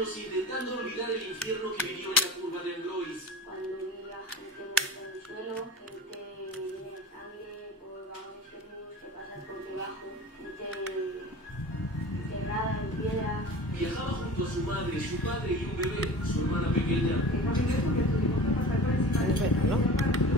años intentando olvidar el infierno que vivió en la curva de Ambroise. Cuando vi a gente muerta en el suelo, gente llena de sangre, por vagones que tuvimos que pasar por debajo, gente enterrada en piedra. Viajaba junto a su madre, su padre y un bebé, su hermana pequeña. Porque tuvimos que pasar por encima de